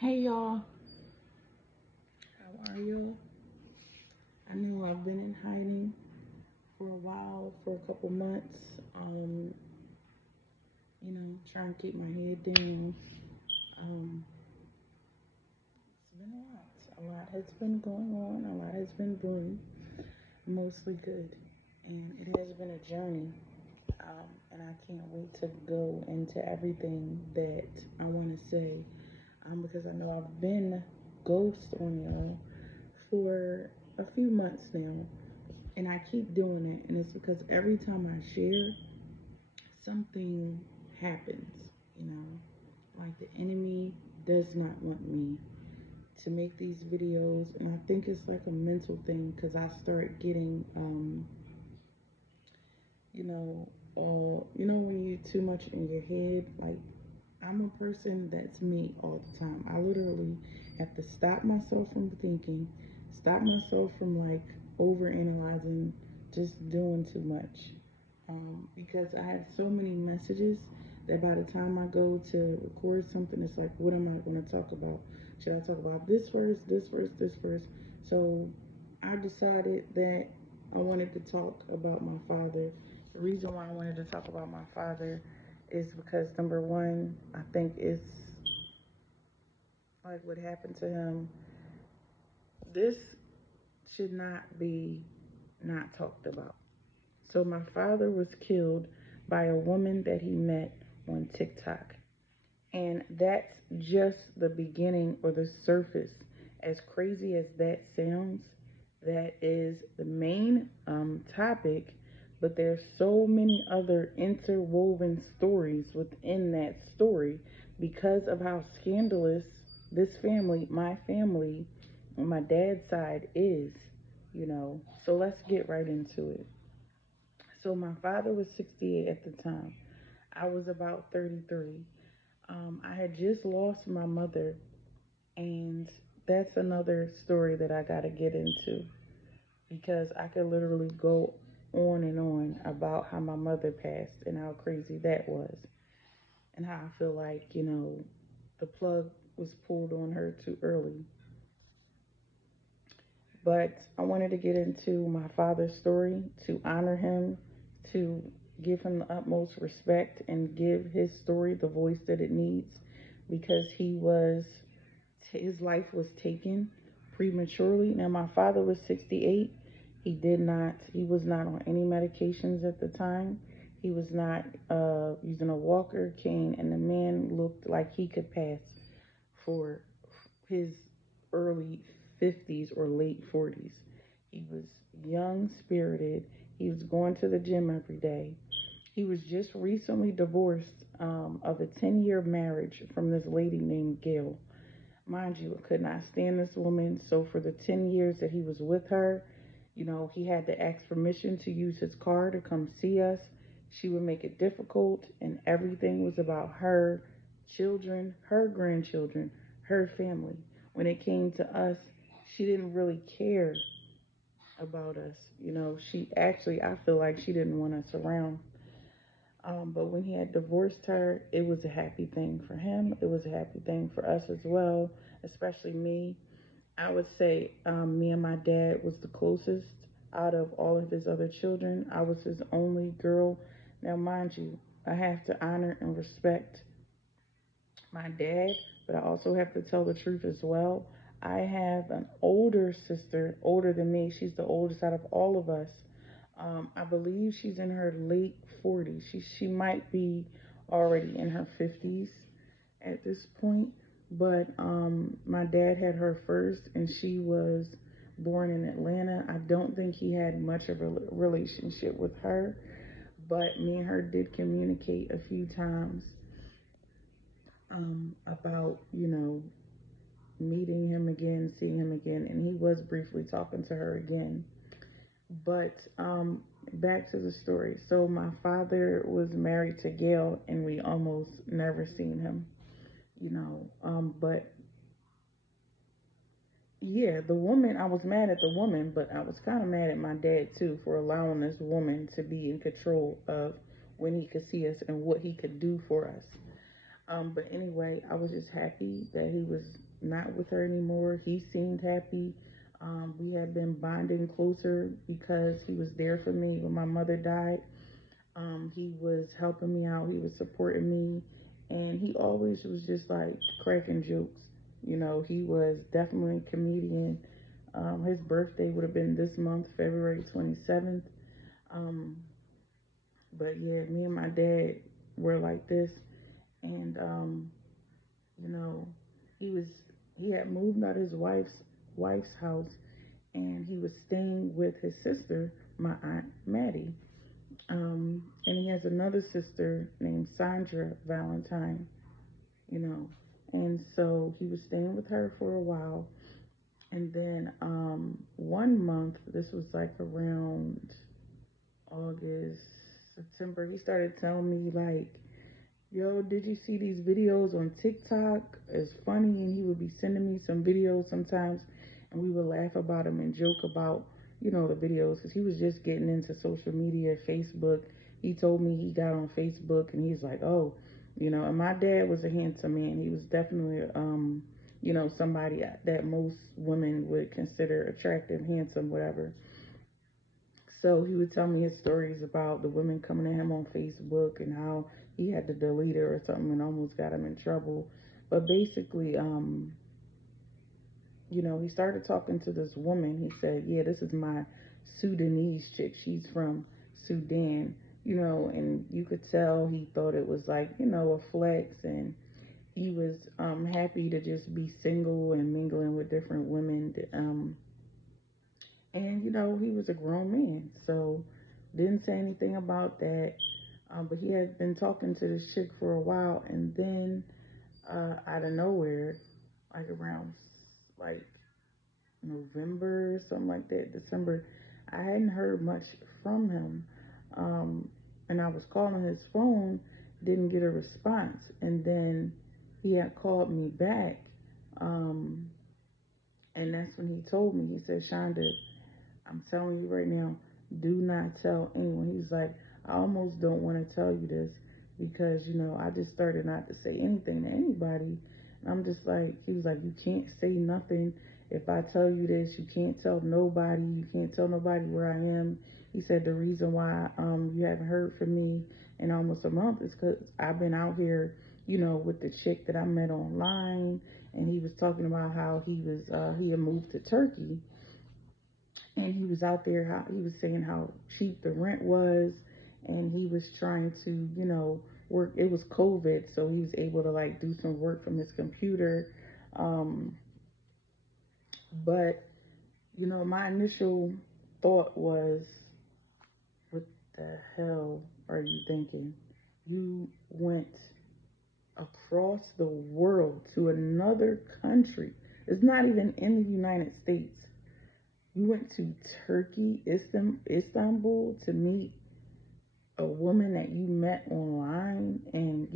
Hey y'all, how are you? I know I've been in hiding for a while, for a couple months. Trying to keep my head down. Um, it's been a lot. A lot has been going on. A lot has been brewing. Mostly good, and it has been a journey. And I can't wait to go into everything that I want to say. Because I know I've been ghost on y'all for a few months now, and I keep doing it, and it's because every time I share, something happens. You know, like the enemy does not want me to make these videos, and I think it's like a mental thing because I start getting, you know, when you're too much in your head, like I'm a person that's me all the time. I literally have to stop myself from thinking, stop myself from like over analyzing, just doing too much. Because I have so many messages that by the time I go to record something, it's like, what am I going to talk about? Should I talk about this verse, this verse, this verse? So I decided that I wanted to talk about my father. The reason why I wanted to talk about my father is because number one, I think it's like what happened to him. This should not be not talked about. So my father was killed by a woman that he met on TikTok. And that's just the beginning or the surface. As crazy as that sounds, that is the main topic, but there's so many other interwoven stories within that story because of how scandalous this family, my family, on my dad's side is, you know. So let's get right into it. So my father was 68 at the time. I was about 33. I had just lost my mother, and that's another story that I got to get into because I could literally go on and on about how my mother passed and how crazy that was, and how I feel like, the plug was pulled on her too early. But I wanted to get into my father's story to honor him, to give him the utmost respect, and give his story the voice that it needs because his life was taken prematurely. Now, my father was 68. He was not on any medications at the time. He was not using a walker, cane, and the man looked like he could pass for his early 50s or late 40s. He was young, spirited. He was going to the gym every day. He was just recently divorced of a 10-year marriage from this lady named Gail. Mind you, I could not stand this woman. So for the 10 years that he was with her, he had to ask permission to use his car to come see us. She would make it difficult, and everything was about her children, her grandchildren, her family. When it came to us, she didn't really care about us. She actually, I feel like she didn't want us around. But when he had divorced her, it was a happy thing for him. It was a happy thing for us as well, especially me. I would say me and my dad was the closest out of all of his other children. I was his only girl. Now, mind you, I have to honor and respect my dad, but I also have to tell the truth as well. I have an older sister, older than me. She's the oldest out of all of us. I believe she's in her late 40s. She might be already in her 50s at this point. But my dad had her first, and she was born in Atlanta. I don't think he had much of a relationship with her, but me and her did communicate a few times about, meeting him again, seeing him again, and he was briefly talking to her again. But back to the story. So my father was married to Gail, and we almost never seen him, but yeah, the woman, I was mad at the woman, but I was kind of mad at my dad too for allowing this woman to be in control of when he could see us and what he could do for us. But anyway, I was just happy that he was not with her anymore. He seemed happy. We had been bonding closer because he was there for me when my mother died. He was helping me out. He was supporting me, and he always was just like cracking jokes. He was definitely a comedian. His birthday would have been this month, February 27th. Um, but yeah, me and my dad were like this, and you know, he was he had moved out of his wife's house, and he was staying with his sister, my aunt Maddie. And he has another sister named Sandra Valentine, you know. And so he was staying with her for a while. And then one month, this was like around August, September, he started telling me, like, yo, did you see these videos on TikTok? It's funny. And he would be sending me some videos sometimes, and we would laugh about them and joke about, the videos, because he was just getting into social media, Facebook. He told me he got on Facebook, and he's like, oh, and my dad was a handsome man. He was definitely, somebody that most women would consider attractive, handsome, whatever. So he would tell me his stories about the women coming to him on Facebook and how he had to delete her or something and almost got him in trouble. But basically, he started talking to this woman. He said, yeah, this is my Sudanese chick. She's from Sudan, and you could tell he thought it was like, a flex, and he was happy to just be single and mingling with different women. And he was a grown man, so didn't say anything about that. But he had been talking to this chick for a while, and then out of nowhere, like around like November, something like that, December, I hadn't heard much from him. Um, and I was calling his phone, didn't get a response, and then he had called me back. Um, and that's when he told me, he said, Shonda, I'm telling you right now, do not tell anyone. He's like, I almost don't want to tell you this because, I just started not to say anything to anybody. And I'm just like, he was like, you can't say nothing. If I tell you this, you can't tell nobody. You can't tell nobody where I am. He said the reason why you haven't heard from me in almost a month is because I've been out here, with the chick that I met online. And he was talking about how he had moved to Turkey, and he was out there, how he was saying how cheap the rent was, and he was trying to work. It was COVID, so he was able to like do some work from his computer. Um, but my initial thought was, what the hell are you thinking? You went across the world to another country. It's not even in the United States. You went to Turkey, Istanbul, to meet a woman that you met online, and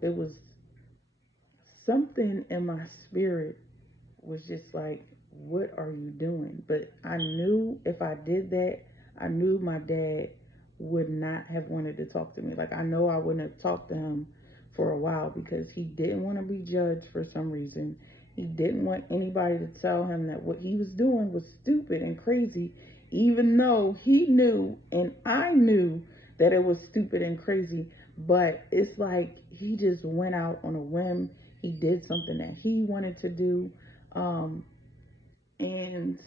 it was something in my spirit was just like, what are you doing? But I knew if I did that, I knew my dad would not have wanted to talk to me. Like, I know I wouldn't have talked to him for a while because he didn't want to be judged for some reason. He didn't want anybody to tell him that what he was doing was stupid and crazy, even though he knew and I knew that it was stupid and crazy. But it's like he just went out on a whim. He did something that he wanted to do. Um, and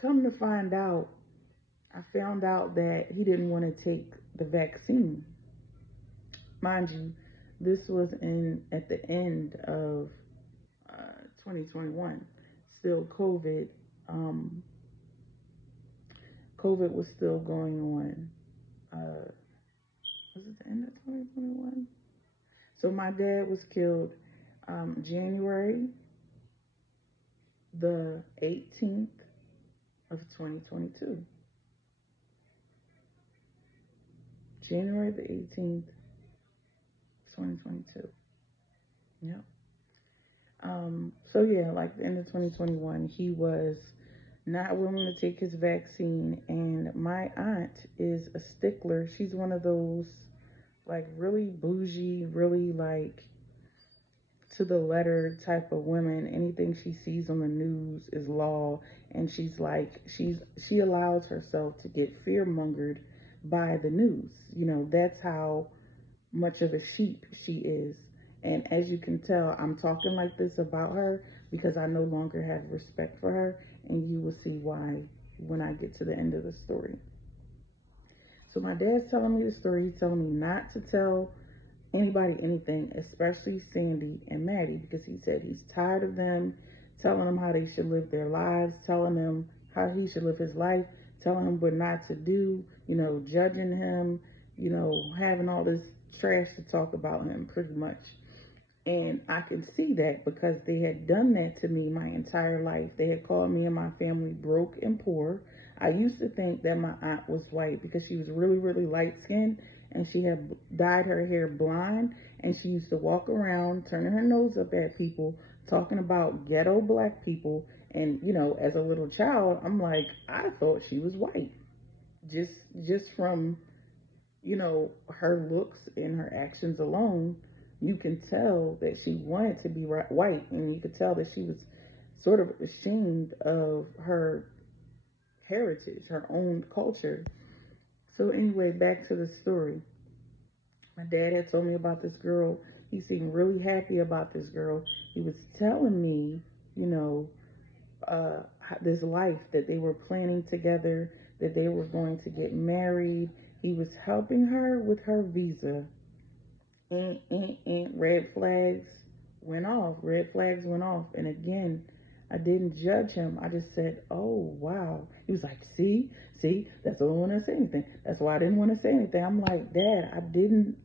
come to find out, I found out that he didn't want to take the vaccine. Mind you, this was in at the end of 2021. Still, Um, COVID was still going on. Was it the end of 2021? So my dad was killed January the 18th of 2022. January the 18th, 2022. Yep. So yeah, like the end of 2021, he was not willing to take his vaccine, and my aunt is a stickler. She's one of those like really bougie, really like to the letter type of women. Anything she sees on the news is law, and she allows herself to get fear mongered by the news. That's how much of a sheep she is. And as you can tell, I'm talking like this about her because I no longer have respect for her, and you will see why when I get to the end of the story. So my dad's telling me the story. He's telling me not to tell anybody anything, especially Sandy and Maddie, because he said he's tired of them telling him how they should live their lives, telling him how he should live his life, telling him what not to do, judging him, having all this trash to talk about him pretty much. And I can see that because they had done that to me my entire life. They had called me and my family broke and poor. I used to think that my aunt was white because she was really, really light skinned and she had dyed her hair blonde. And she used to walk around turning her nose up at people, talking about ghetto black people. And, as a little child, I'm like, I thought she was white. Just, just from her looks and her actions alone, you can tell that she wanted to be white, and you could tell that she was sort of ashamed of her heritage, her own culture. So anyway, back to the story. My dad had told me about this girl. He seemed really happy about this girl. He was telling me, you know, uh, this life that they were planning together, that they were going to get married. He was helping her with her visa. And red flags went off. Red flags went off. And again, I didn't judge him. I just said, oh, wow. He was like, see, that's all I want to say anything. That's why I didn't want to say anything. I'm like, Dad,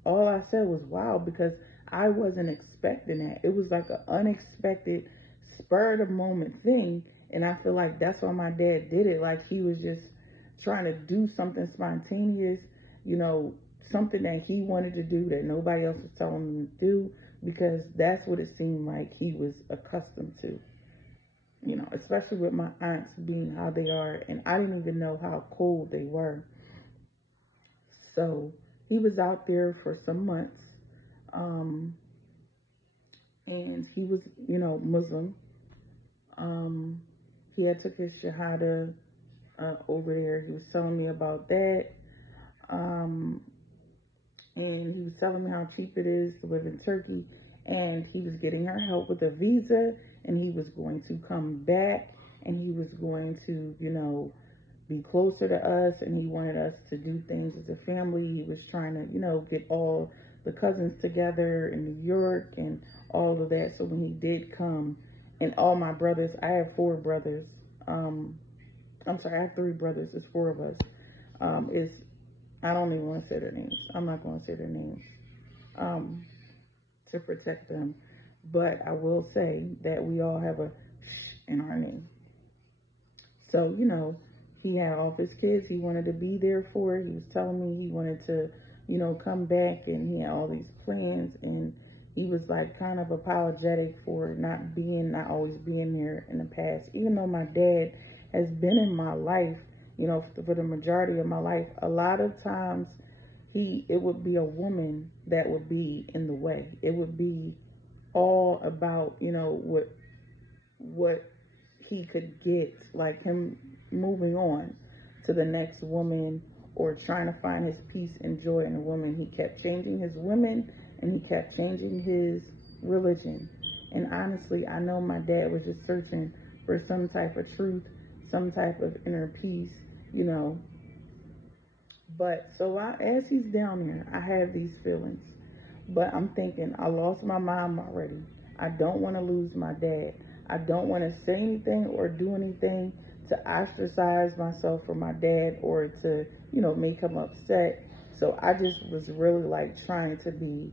all I said was wow, because I wasn't expecting that. It was like an unexpected, spur of the moment thing. And I feel like that's why my dad did it. Like he was just trying to do something spontaneous, you know, something that he wanted to do that nobody else was telling him to do, because that's what it seemed like he was accustomed to, especially with my aunts being how they are, and I didn't even know how cold they were. So he was out there for some months, um, and he was, Muslim. Um, he had took his shahada over there. He was telling me about that. Um, and he was telling me how cheap it is to live in Turkey, and he was getting her help with a visa, and he was going to come back, and he was going to, be closer to us, and he wanted us to do things as a family. He was trying to, get all the cousins together in New York and all of that. So when he did come, and all my brothers, I have four brothers. I'm sorry, I have three brothers. It's four of us. It's I don't even want to say their names. I'm not going to say their names um, to protect them. But I will say that we all have a sh in our name. So, he had all of his kids he wanted to be there for. He was telling me he wanted to, come back, and he had all these plans. And he was like kind of apologetic for not always being there in the past. Even though my dad has been in my life, for the majority of my life, a lot of times it would be a woman that would be in the way. It would be all about, what he could get, like him moving on to the next woman, or trying to find his peace and joy in a woman. He kept changing his women, and he kept changing his religion. And honestly, I know my dad was just searching for some type of truth, some type of inner peace, you know. But so as he's down there, I have these feelings. But I'm thinking, I lost my mom already. I don't want to lose my dad. I don't want to say anything or do anything to ostracize myself from my dad, or to, make him upset. So I just was really like trying to be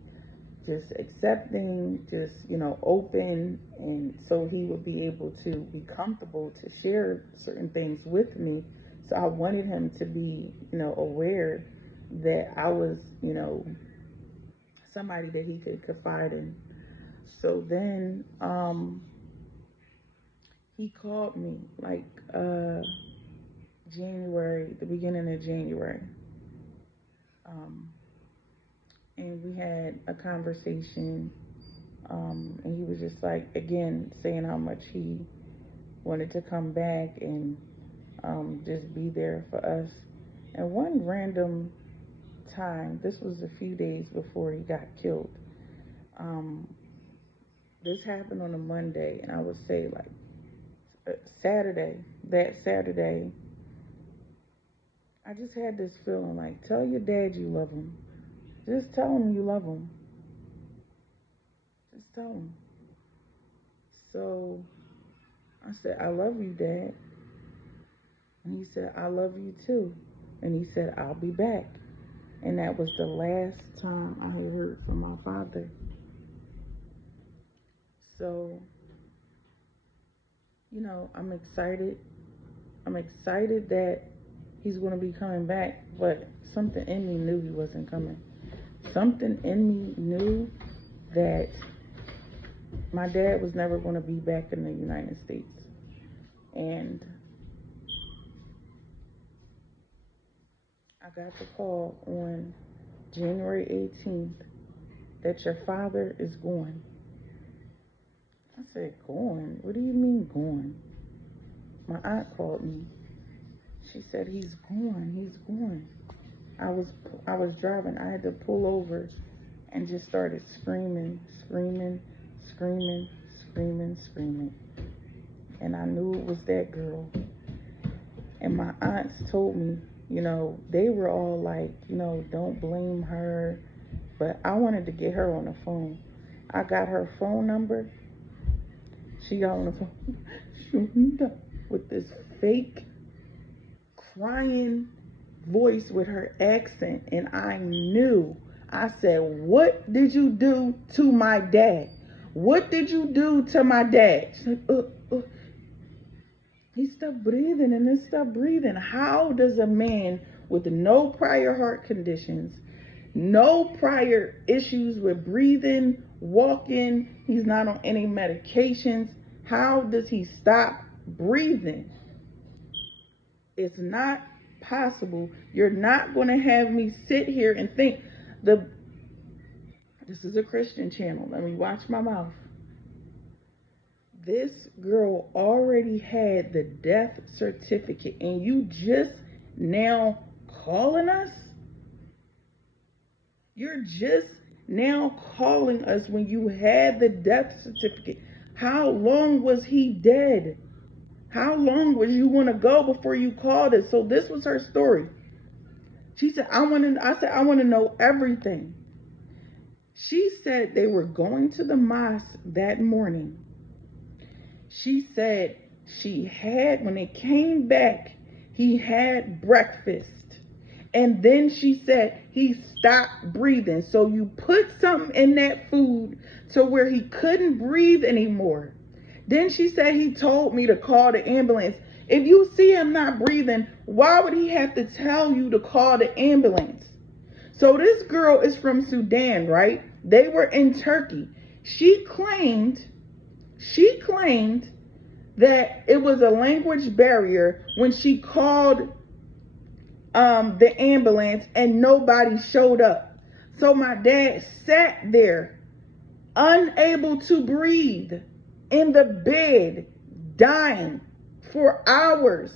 just accepting, just, open. And so he would be able to be comfortable to share certain things with me. So I wanted him to be, aware that I was, somebody that he could confide in. So then he called me like January, the beginning of January. Um, and we had a conversation. And he was just like, again, saying how much he wanted to come back and just be there for us. And one random time, this was a few days before he got killed. Um, this happened on a Monday, and I would say like that Saturday, I just had this feeling like, tell your dad you love him. Just tell him you love him. Just tell him. So I said, I love you, Dad. And he said, I love you too. And he said, I'll be back. And that was the last time I had heard from my father. So, I'm excited. I'm excited that he's going to be coming back, but something in me knew he wasn't coming. Something in me knew that my dad was never going to be back in the United States. And I got the call on January 18th that your father is gone. I said, gone? What do you mean gone? My aunt called me. She said, he's gone. He's gone. I was driving. I had to pull over and just started screaming. And I knew it was that girl. And my aunts told me, they were all like, don't blame her. But I wanted to get her on the phone. I got her phone number. She got on the phone with this fake crying voice with her accent. And I knew. I said, what did you do to my dad? What did you do to my dad? She's like, He stopped breathing and then stopped breathing. How does a man with no prior heart conditions, no prior issues with breathing, walking, he's not on any medications, how does he stop breathing? It's not possible. You're not going to have me sit here and think this is a Christian channel. Let me watch my mouth. This girl already had the death certificate and you just now calling us? You're just now calling us when you had the death certificate. How long was he dead? How long was you want to go before you called us? So this was her story. She said, I said, I want to know everything. She said they were going to the mosque that morning. She said when they came back, he had breakfast. And then she said he stopped breathing. So you put something in that food to where he couldn't breathe anymore. Then she said he told me to call the ambulance. If you see him not breathing, why would he have to tell you to call the ambulance? So this girl is from Sudan, right? They were in Turkey. She claimed that it was a language barrier when she called the ambulance and nobody showed up. So my dad sat there unable to breathe in the bed, dying for hours.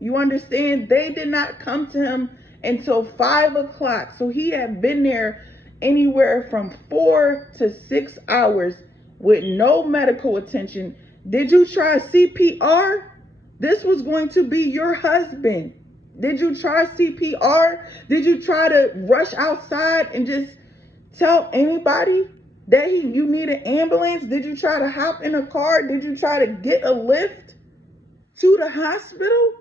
You understand? They did not come to him until 5 o'clock. So he had been there anywhere from 4 to 6 hours with no medical attention. Did you try CPR? This was going to be your husband. Did you try CPR? Did you try to rush outside and just tell anybody that you need an ambulance? Did you try to hop in a car? Did you try to get a lift to the hospital?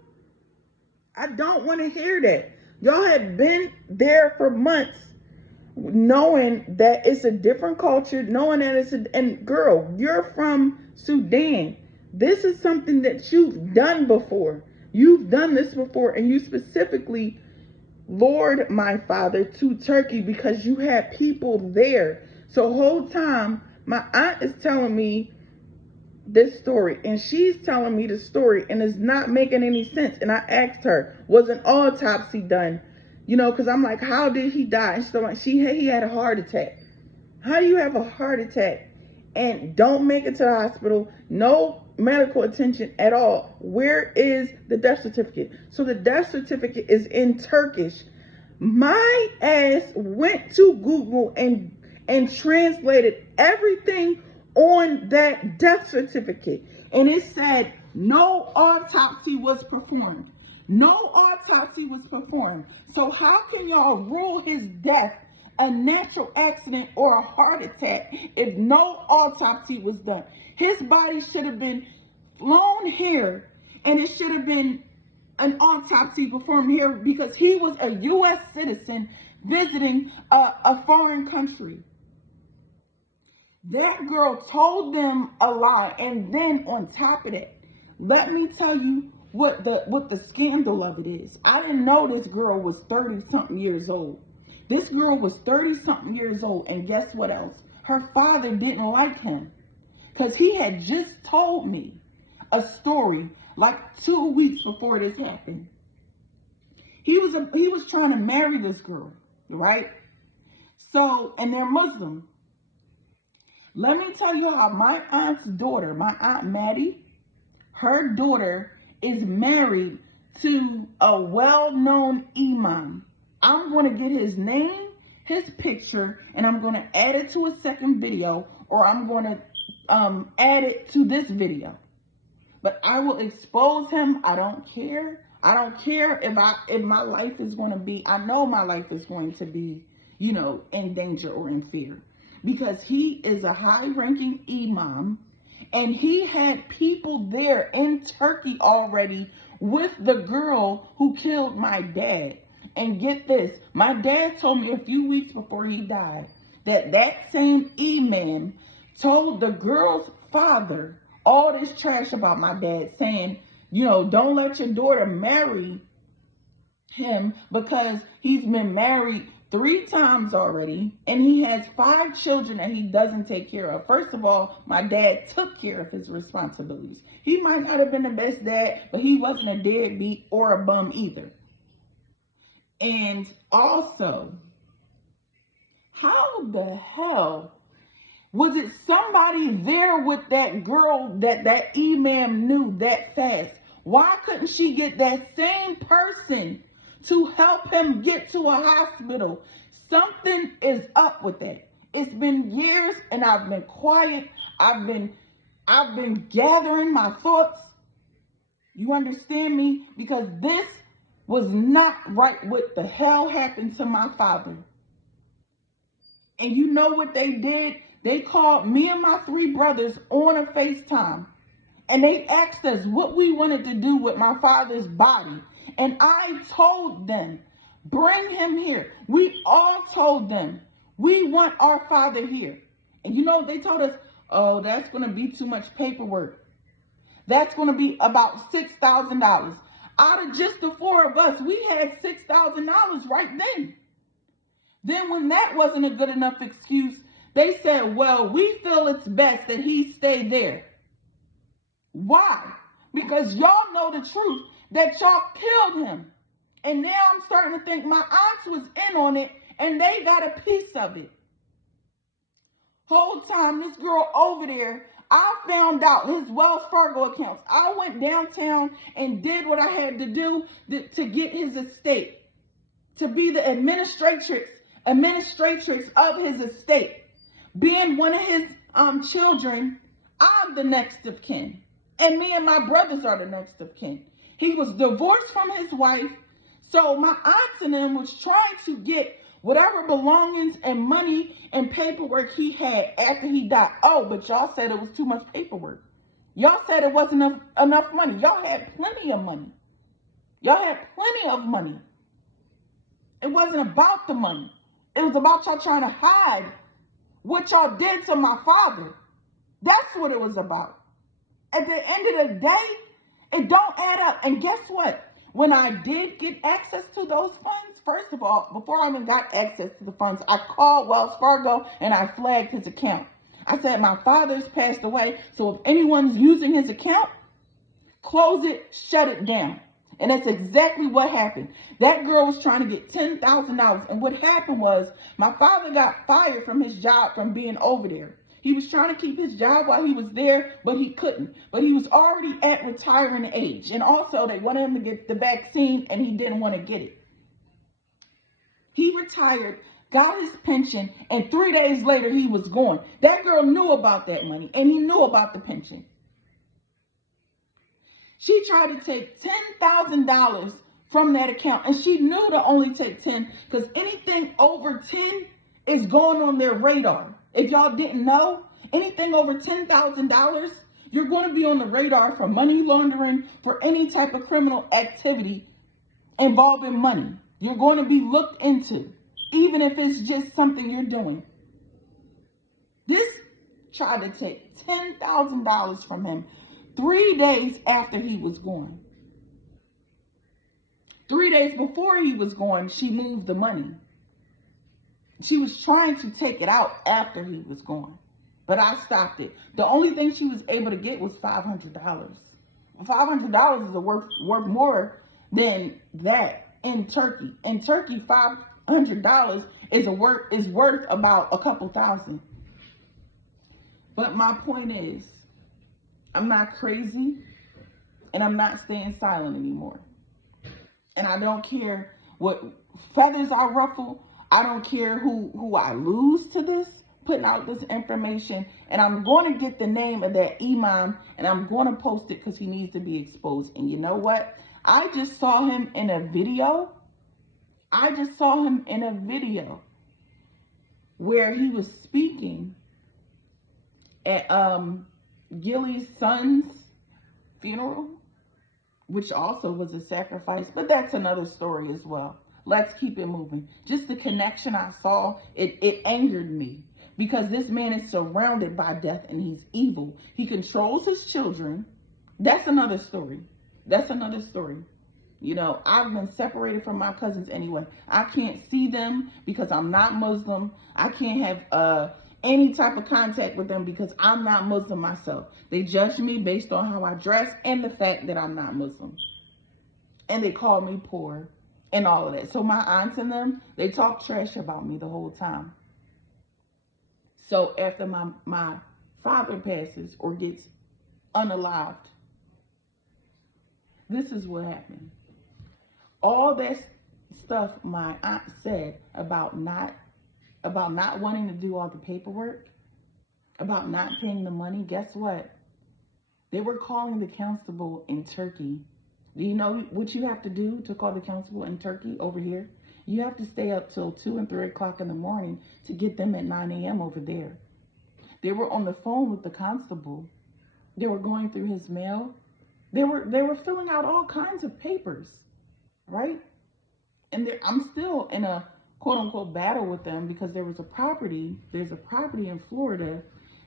I don't want to hear that. Y'all have been there for months knowing that it's a different culture, knowing that and girl, you're from Sudan. This is something that you've done before. You've done this before, and you specifically lured my father to Turkey because you had people there. So whole time, my aunt is telling me this story, and she's telling me the story, and it's not making any sense. And I asked her, was an autopsy done? Because I'm like, how did he die? And she's like, he had a heart attack. How do you have a heart attack and don't make it to the hospital, no medical attention at all. Where is the death certificate? So the death certificate is in Turkish. My ass went to Google and translated everything on that death certificate, and it said no autopsy was performed. No autopsy was performed. So how can y'all rule his death a natural accident or a heart attack if no autopsy was done? His body should have been flown here, and it should have been an autopsy performed here because he was a U.S. citizen visiting a foreign country. That girl told them a lie, and then on top of that, let me tell you what the scandal of it is. I didn't know this girl was 30-something years old. This girl was 30-something years old, and guess what else? Her father didn't like him because he had just told me a story like 2 weeks before this happened. He was trying to marry this girl, right? So, and they're Muslim. Let me tell you how my aunt's daughter, my Aunt Maddie, her daughter is married to a well-known imam. I'm going to get his name, his picture, and I'm going to add it to a second video, or I'm going to add it to this video. But I will expose him. I don't care. I don't care if my life is going to be, I know my life is going to be, in danger or in fear. Because he is a high-ranking imam, and he had people there in Turkey already with the girl who killed my dad. And get this, my dad told me a few weeks before he died that same imam told the girl's father all this trash about my dad, saying, don't let your daughter marry him because he's been married 3 times already, and he has 5 children that he doesn't take care of. First of all, my dad took care of his responsibilities. He might not have been the best dad, but he wasn't a deadbeat or a bum either. And also, how the hell was it somebody there with that girl that imam knew that fast? Why couldn't she get that same person to help him get to a hospital? Something is up with that. It's been years and I've been quiet. I've been gathering my thoughts. You understand me? Because this was not right. What the hell happened to my father? And you know what they did? They called me and my 3 brothers on a FaceTime. And they asked us what we wanted to do with my father's body. And I told them, bring him here. We all told them, we want our father here. And they told us, oh, that's going to be too much paperwork. That's going to be about $6,000. Out of just the 4 of us, we had $6,000 right then. Then when that wasn't a good enough excuse, they said, well, we feel it's best that he stay there. Why? Because y'all know the truth that y'all killed him. And now I'm starting to think my aunts was in on it and they got a piece of it. Whole time this girl over there, I found out his Wells Fargo accounts. I went downtown and did what I had to do to get his estate, to be the administratrix of his estate. Being one of his children, I'm the next of kin. And me and my brothers are the next of kin. He was divorced from his wife. So my aunts and them was trying to get whatever belongings and money and paperwork he had after he died. Oh, but y'all said it was too much paperwork. Y'all said it wasn't enough money. Y'all had plenty of money. Y'all had plenty of money. It wasn't about the money. It was about y'all trying to hide what y'all did to my father. That's what it was about. At the end of the day, it don't add up. And guess what? When I did get access to those funds, first of all, before I even got access to the funds, I called Wells Fargo and I flagged his account. I said, my father's passed away, so if anyone's using his account, close it, shut it down. And that's exactly what happened. That girl was trying to get $10,000. And what happened was my father got fired from his job from being over there. He was trying to keep his job while he was there, but he couldn't. But he was already at retiring age. And also, they wanted him to get the vaccine, and he didn't want to get it. He retired, got his pension, and 3 days later, he was gone. That girl knew about that money, and he knew about the pension. She tried to take $10,000 from that account, and she knew to only take 10 because anything over 10 is going on their radar. If y'all didn't know, anything over $10,000, you're going to be on the radar for money laundering, for any type of criminal activity involving money. You're going to be looked into, even if it's just something you're doing. This tried to take $10,000 from him 3 days after he was gone. 3 days before he was gone, she moved the money. She was trying to take it out after he was gone, but I stopped it. The only thing she was able to get was $500. $500 is worth more than that in Turkey. In Turkey, $500 is worth about a couple thousand. But my point is, I'm not crazy, and I'm not staying silent anymore. And I don't care what feathers I ruffle. I don't care who I lose to this, putting out this information. And I'm going to get the name of that imam, and I'm going to post it because he needs to be exposed. And you know what? I just saw him in a video. Where he was speaking at Gilly's son's funeral, which also was a sacrifice, but that's another story as well. Let's keep it moving. Just the connection I saw, it angered me because this man is surrounded by death and he's evil. He controls his children. That's another story. You know, I've been separated from my cousins anyway. I can't see them because I'm not Muslim. I can't have any type of contact with them because I'm not Muslim myself. They judge me based on how I dress and the fact that I'm not Muslim. And they call me poor and all of that. So my aunts and them, they talk trash about me the whole time. So after my father passes or gets unalived, this is what happened. All that stuff my aunt said about not wanting to do all the paperwork, about not paying the money, guess what? They were calling the constable in Turkey. Do you know what you have to do to call the constable in Turkey over here? You have to stay up till 2 and 3 o'clock in the morning to get them at 9 a.m. over there. They were on the phone with the constable. They were going through his mail. They were filling out all kinds of papers, right? And I'm still in a quote unquote battle with them because there's a property in Florida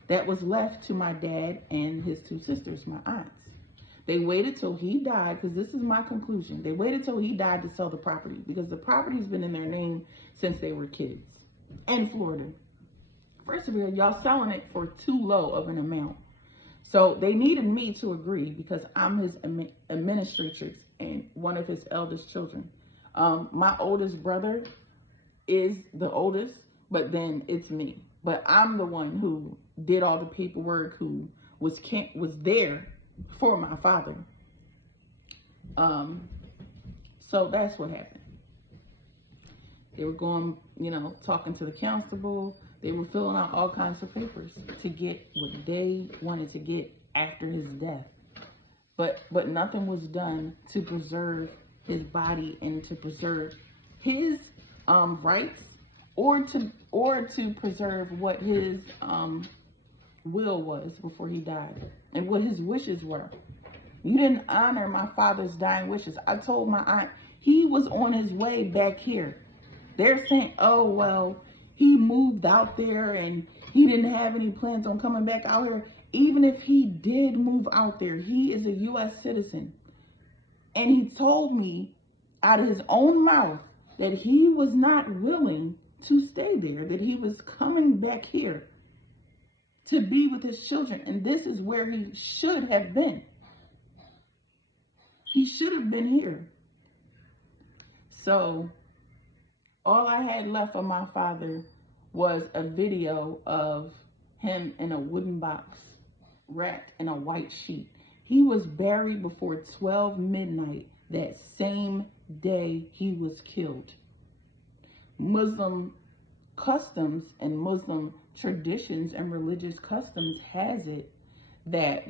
that was left to my dad and his 2 sisters, my aunts. They waited till he died, because this is my conclusion. They waited till he died to sell the property because the property's been in their name since they were kids in Florida. First of all, y'all selling it for too low of an amount. So they needed me to agree because I'm his administratrix and one of his eldest children. My oldest brother is the oldest, but then it's me. But I'm the one who did all the paperwork, who was there for my father. So that's what happened. They were going, talking to the constable. They were filling out all kinds of papers to get what they wanted to get after his death. But nothing was done to preserve his body and to preserve his rights or to preserve what his will was before he died and what his wishes were. You didn't honor my father's dying wishes. I told my aunt he was on his way back here. They're saying, oh, well, he moved out there and he didn't have any plans on coming back out here. Even if he did move out there, he is a U.S. citizen. And he told me out of his own mouth that he was not willing to stay there, that he was coming back here to be with his children. And this is where he should have been. He should have been here. So all I had left of my father was a video of him in a wooden box wrapped in a white sheet. He was buried before 12 midnight that same day he was killed. Muslim customs and Muslim traditions and religious customs has it that,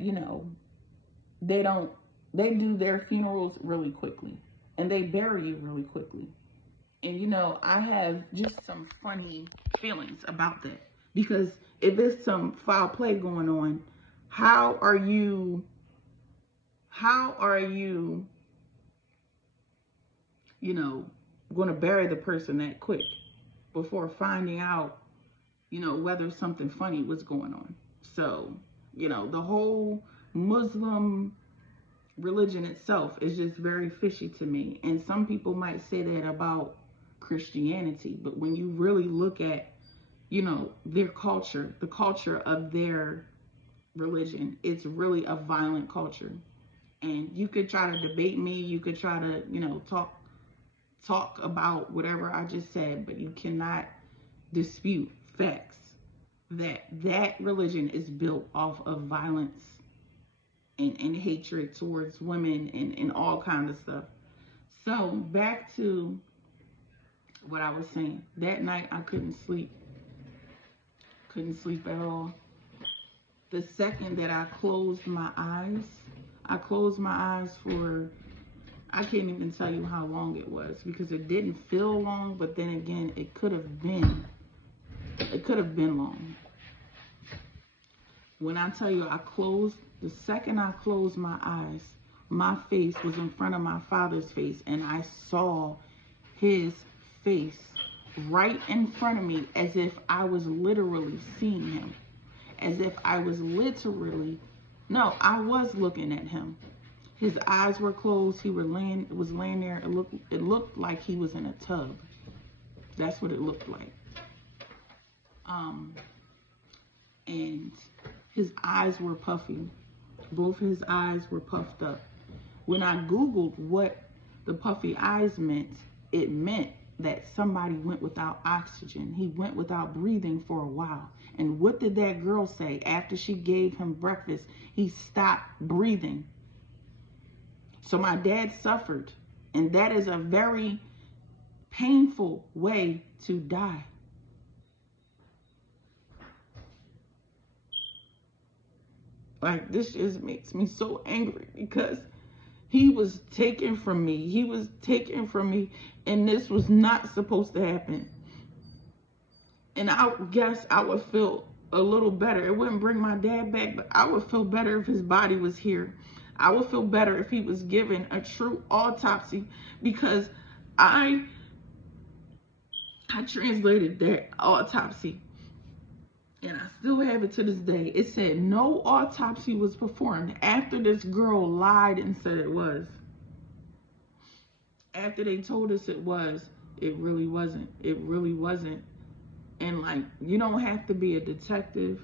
they do their funerals really quickly and they bury you really quickly. And I have just some funny feelings about that, because if there's some foul play going on, how are you going to bury the person that quick before finding out, whether something funny was going on? So, the whole Muslim religion itself is just very fishy to me. And some people might say that about Christianity, but when you really look at, their culture, the culture of their religion, it's really a violent culture. And you could try to debate me, you could try to, talk about whatever I just said, but you cannot dispute facts that religion is built off of violence and hatred towards women and all kinds of stuff. So back to what I was saying. That night I couldn't sleep. Couldn't sleep at all. The second that I closed my eyes for, I can't even tell you how long it was, because it didn't feel long, but then again, it could have been long. When I tell you the second I closed my eyes, my face was in front of my father's face, and I saw his face right in front of me, as if I was literally seeing him. As if I was literally, no, I was looking at him. His eyes were closed. He was laying there. It looked like he was in a tub. That's what it looked like. And his eyes were puffy. Both his eyes were puffed up. When I Googled what the puffy eyes meant, it meant that somebody went without oxygen. He went without breathing for a while. And what did that girl say after she gave him breakfast? He stopped breathing. So my dad suffered, and that is a very painful way to die. Like, this just makes me so angry, because he was taken from me. He was taken from me, and this was not supposed to happen. And I guess I would feel a little better. It wouldn't bring my dad back, but I would feel better if his body was here. I would feel better if he was given a true autopsy, because I translated that autopsy, and I still have it to this day. It said no autopsy was performed after this girl lied and said it was. After they told us it was, it really wasn't. It really wasn't. And like, you don't have to be a detective,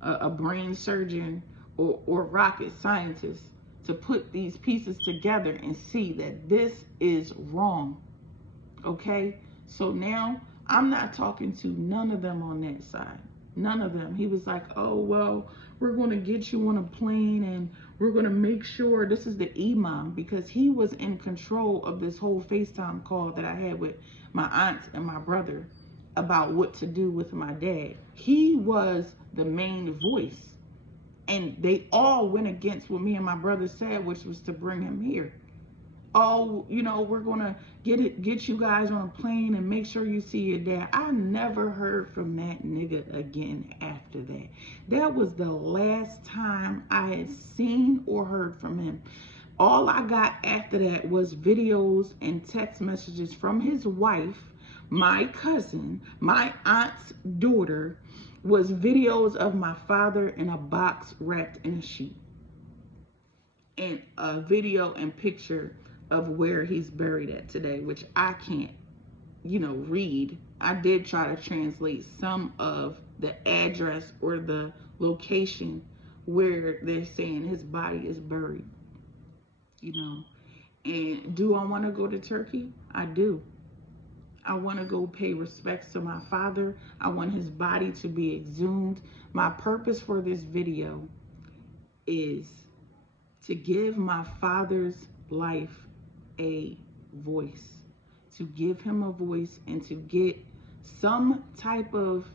a brain surgeon, or rocket scientist to put these pieces together and see that this is wrong. Okay? So now I'm not talking to none of them on that side. None of them. He was like, oh, well, we're going to get you on a plane and we're going to make sure. This is the imam, because he was in control of this whole FaceTime call that I had with my aunt and my brother about what to do with my dad. He was the main voice. And they all went against what me and my brother said, which was to bring him here. Oh, we're going to get you guys on a plane and make sure you see your dad. I never heard from that nigga again after that. That was the last time I had seen or heard from him. All I got after that was videos and text messages from his wife, my cousin, my aunt's daughter, was videos of my father in a box wrapped in a sheet. And a video and picture of where he's buried at today, which I can't, read. I did try to translate some of the address or the location where they're saying his body is buried, And do I want to go to Turkey? I do. I want to go pay respects to my father. I want his body to be exhumed. My purpose for this video is to give my father's life a voice, to give him a voice and to get some type of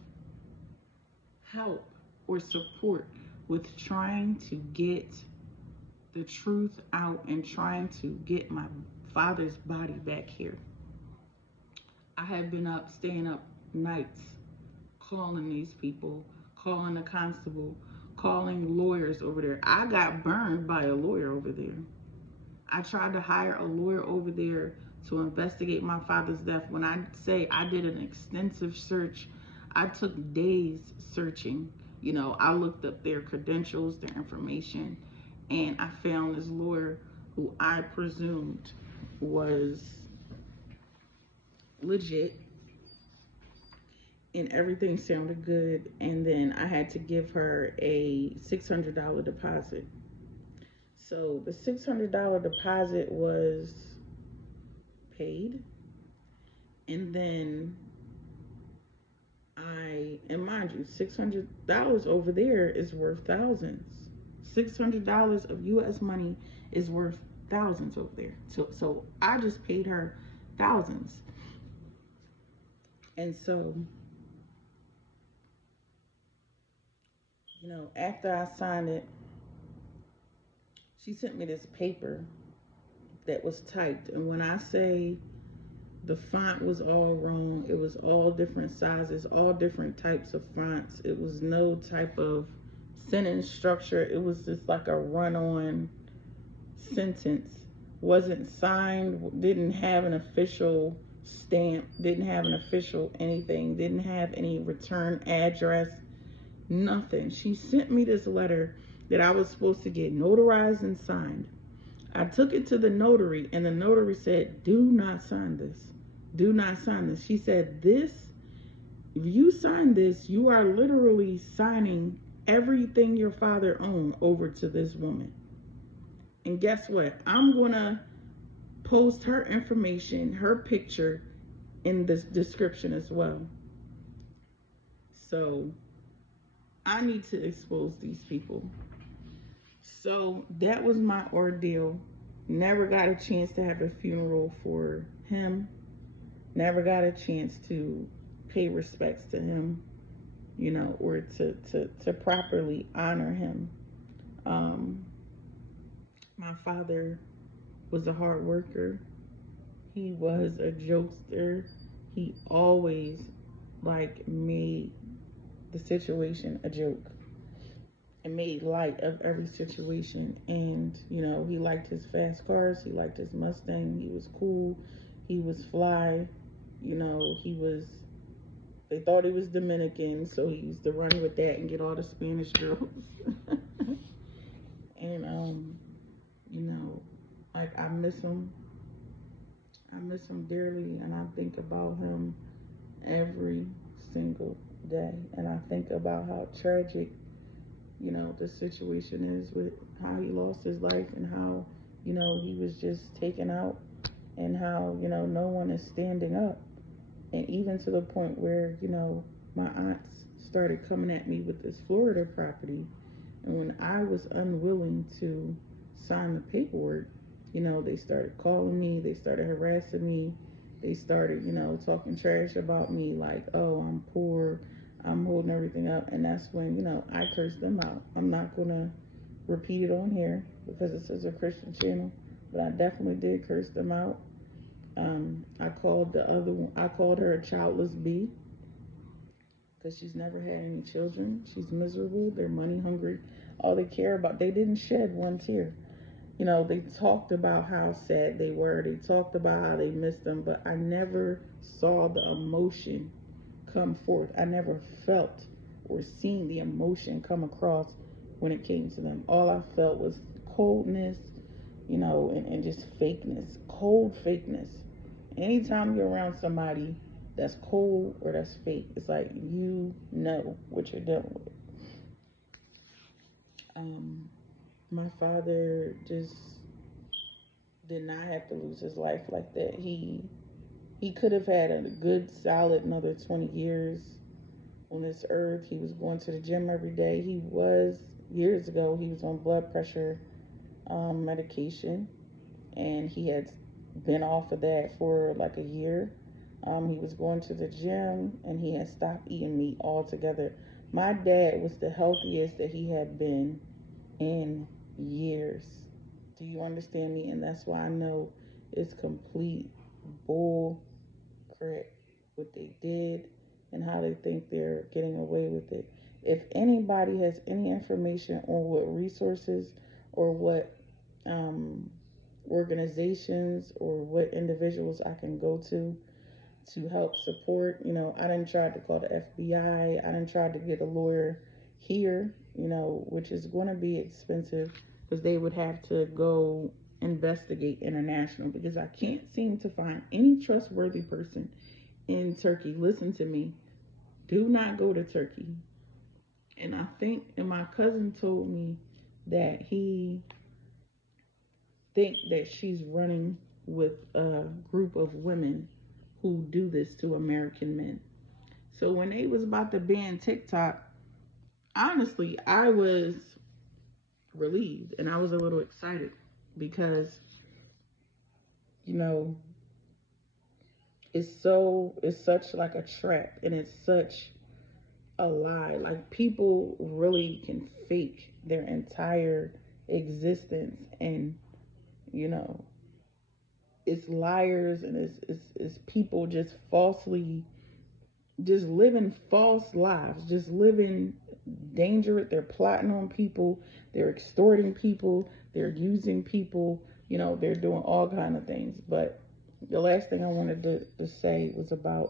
help or support with trying to get the truth out and trying to get my father's body back here. I have been up, staying up nights, calling these people, calling the constable, calling lawyers over there. I got burned by a lawyer over there. I tried to hire a lawyer over there to investigate my father's death. When I say I did an extensive search, I took days searching. You know, I looked up their credentials, their information, and I found this lawyer who I presumed was legit and everything sounded good. And then I had to give her a $600 deposit. So the $600 deposit was paid, and then and mind you, $600 over there is worth thousands. $600 of US money is worth thousands over there. So I just paid her thousands. And so, you know, after I signed it, she sent me this paper that was typed. And when I say the font was all wrong, it was all different sizes, all different types of fonts. It was no type of sentence structure. It was just like a run-on sentence. Wasn't signed, didn't have an official stamp, didn't have an official anything, didn't have any return address, nothing. She sent me this letter that I was supposed to get notarized and signed. I took it to the notary, and the notary said, do not sign this. Do not sign this. She said, if you sign this, you are literally signing everything your father owned over to this woman. And guess what? I'm going to post her information, her picture in this description as well. So I need to expose these people. So that was my ordeal. Never got a chance to have a funeral for him. Never got a chance to pay respects to him, you know, or to properly honor him. My father was a hard worker. He was a jokester. He always made the situation a joke and made light of every situation. And, you know, he liked his fast cars. He liked his Mustang. He was cool. He was fly. You know, they thought he was Dominican, so he used to run with that and get all the Spanish girls. And, you know, I miss him. I miss him dearly, and I think about him every single day. And I think about how tragic, you know, the situation is with how he lost his life and how, you know, he was just taken out and how, you know, no one is standing up. And even to the point where, you know, my aunts started coming at me with this Florida property. And when I was unwilling to sign the paperwork, you know, they started calling me, they started harassing me, they started, you know, talking trash about me like, oh, I'm poor, I'm holding everything up. And that's when, you know, I cursed them out. I'm not going to repeat it on here because this is a Christian channel, but I definitely did curse them out. I called I called her a childless bee because she's never had any children. She's miserable. They're money hungry. All they care about, they didn't shed one tear. You know, they talked about how sad they were. They talked about how they missed them, but I never saw the emotion come forth. I never felt or seen the emotion come across when it came to them. All I felt was coldness, you know, and just fakeness, cold fakeness. Anytime you're around somebody that's cold or that's fake, it's like you know what you're dealing with. My father just did not have to lose his life like that. He He could have had a good solid another 20 years on this earth. He was going to the gym every day. He was, years ago, he was on blood pressure medication, and he had been off of that for like a year. He was going to the gym, and he had stopped eating meat altogether. My dad was the healthiest that he had been in years. Do you understand me? And that's why I know it's complete bull crap what they did and how they think they're getting away with it. If anybody has any information on what resources or what organizations or what individuals I can go to help support, I didn't try to call the FBI. I didn't try to get a lawyer here, which is going to be expensive because they would have to go investigate international because I can't seem to find any trustworthy person in Turkey. Listen to me. Do not go to Turkey. And my cousin told me that he think that she's running with a group of women who do this to American men. So when they was about to ban TikTok, honestly, I was relieved and I was a little excited because, you know, it's such like a trap and it's such a lie. Like people really can fake their entire existence and, you know, it's liars and it's people just falsely just living false lives, just living dangerous. They're plotting on people, they're extorting people, they're using people, they're doing all kind of things. But the last thing I wanted to say was about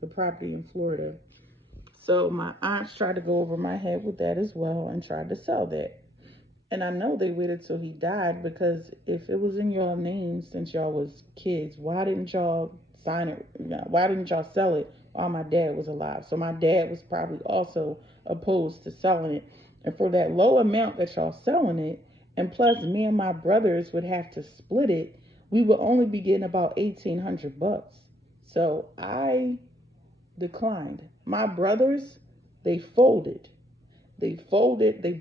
the property in Florida. So my aunts tried to go over my head with that as well and tried to sell that. And I know they waited till he died because if it was in y'all name since y'all was kids, why didn't y'all sign it? Why didn't y'all sell it while my dad was alive? So my dad was probably also opposed to selling it. And for that low amount that y'all selling it, and plus me and my brothers would have to split it, we would only be getting about $1,800. So I declined. My brothers, they folded. They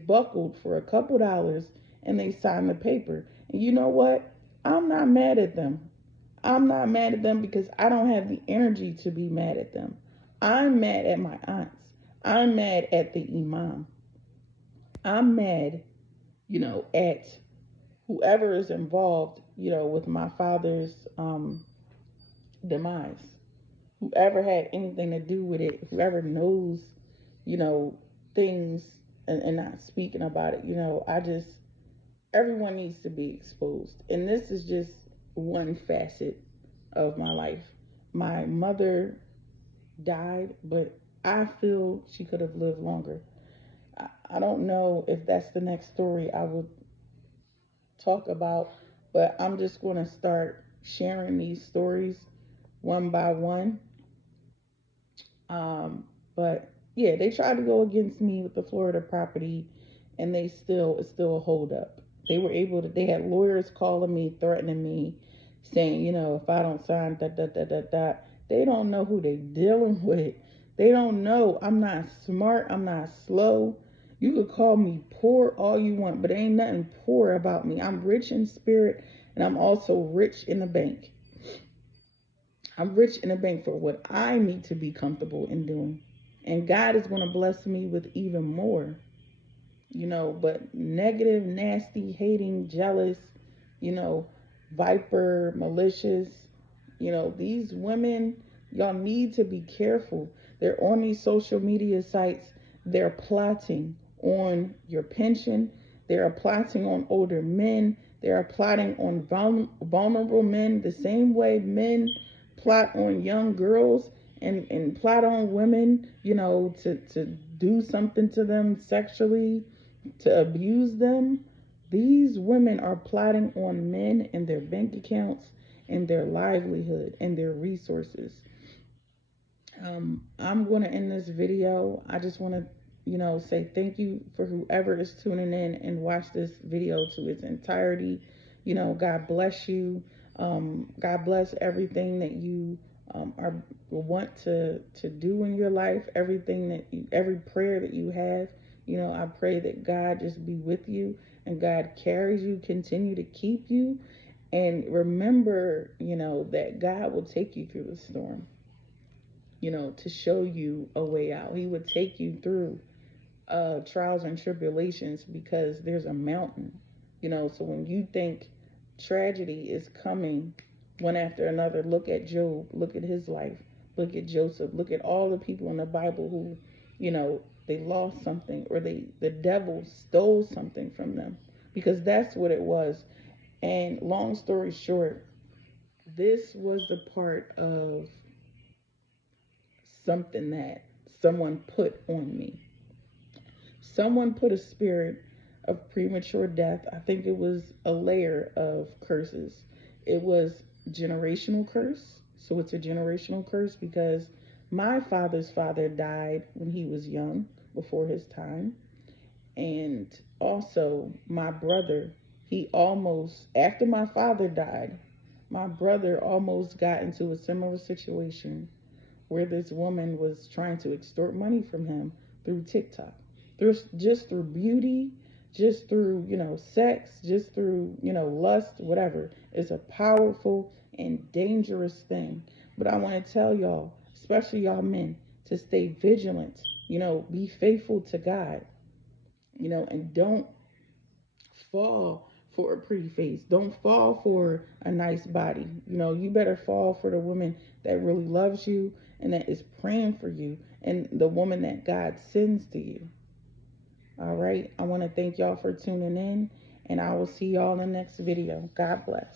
buckled for a couple dollars and they signed the paper. And you know what? I'm not mad at them. I'm not mad at them because I don't have the energy to be mad at them. I'm mad at my aunts. I'm mad at the imam. I'm mad, at whoever is involved, with my father's demise. Whoever had anything to do with it, whoever knows, you know, things and not speaking about it, everyone needs to be exposed. And this is just one facet of my life. My mother died, but I feel she could have lived longer. I don't know if that's the next story I would talk about, but I'm just going to start sharing these stories one by one. But yeah, they tried to go against me with the Florida property, and it's still a holdup. They had lawyers calling me, threatening me, saying, if I don't sign, da da da da da. They don't know who they dealing with. They don't know. I'm not smart. I'm not slow. You could call me poor all you want, but ain't nothing poor about me. I'm rich in spirit, and I'm also rich in the bank. I'm rich in the bank for what I need to be comfortable in doing. And God is going to bless me with even more, but negative, nasty, hating, jealous, you know, viper, malicious, these women, y'all need to be careful. They're on these social media sites, they're plotting on your pension, they're plotting on older men, they're plotting on vulnerable men, the same way men plot on young girls and plot on women, to do something to them sexually, to abuse them. These women are plotting on men and their bank accounts and their livelihood and their resources. I'm going to end this video. I just want to, say thank you for whoever is tuning in and watch this video to its entirety. God bless you. God bless everything that you are want to do in your life. Everything that every prayer that you have. I pray that God just be with you and God carries you, continue to keep you, and remember, that God will take you through the storm. To show you a way out. He would take you through trials and tribulations because there's a mountain. So when you think tragedy is coming one after another, look at Job, look at his life, look at Joseph, look at all the people in the Bible who, they lost something or the devil stole something from them, because that's what it was. And long story short, this was the part of something that someone put on me. Someone put a spirit of premature death. I think it was a layer of curses. It was generational curse. So it's a generational curse because my father's father died when he was young, before his time. And also my brother, he almost, after my father died, my brother almost got into a similar situation where this woman was trying to extort money from him through TikTok. Just through beauty, just through, sex, just through, lust, whatever. It's a powerful and dangerous thing. But I want to tell y'all, especially y'all men, to stay vigilant, be faithful to God, and don't fall for a pretty face. Don't fall for a nice body. You better fall for the woman that really loves you and that is praying for you and the woman that God sends to you. All right. I want to thank y'all for tuning in, and I will see y'all in the next video. God bless.